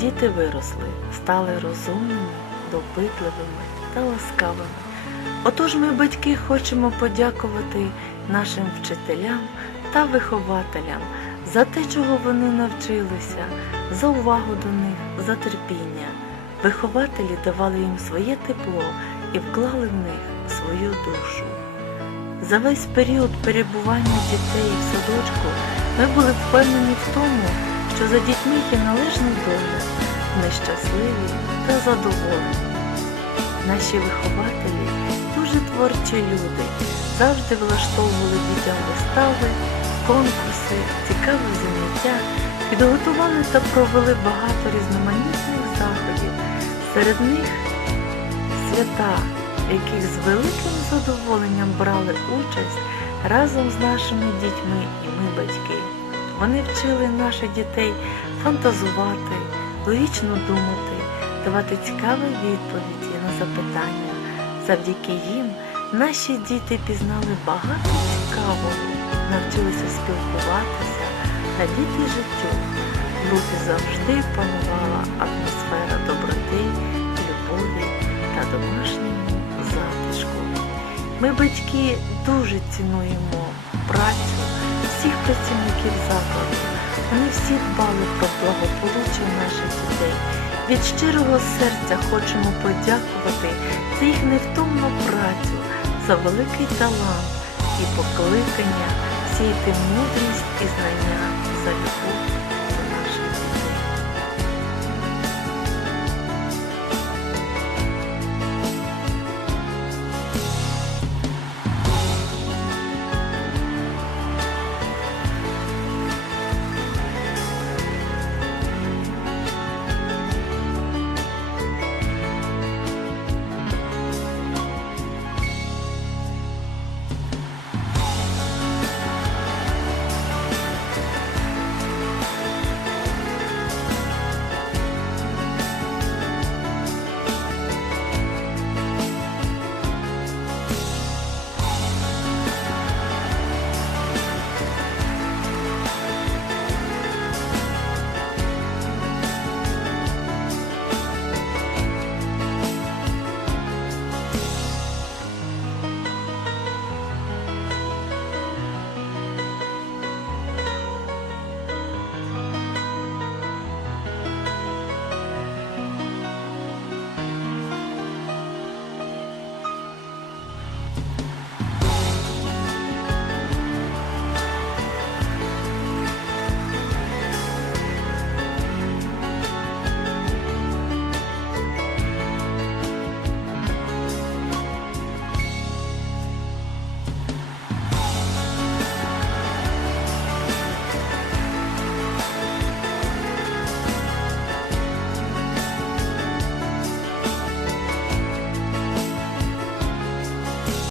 Діти виросли, стали розумними, допитливими та ласкавими. Отож ми, батьки, хочемо подякувати нашим вчителям та вихователям за те, чого вони навчилися, за увагу до них, за терпіння. Вихователі давали їм своє тепло і вклали в них свою душу. За весь період перебування дітей в садочку ми були впевнені в тому, що за дітьми є належний догляд, вони щасливі та задоволені. Наші вихователі дуже творчі люди, завжди влаштовували дітям вистави, конкурси, цікаві заняття, підготували та провели багато різноманітних заходів. Серед них свята, яких з великим задоволенням брали участь разом з нашими дітьми і ми батьки. Вони вчили наших дітей фантазувати, логічно думати, давати цікаві відповіді на запитання. Завдяки їм наші діти пізнали багато цікавого, навчилися спілкуватися, радіти життю. В групі завжди панувала атмосфера доброти, любові та домашнього затишку. Ми, батьки, дуже цінуємо працю всіх працівників закладу. Вони всі дбали про благополуччя наших дітей. Від щирого серця хочемо подякувати за їх невтомну працю, за великий талант і покликання сіяти мудрість і знання за любов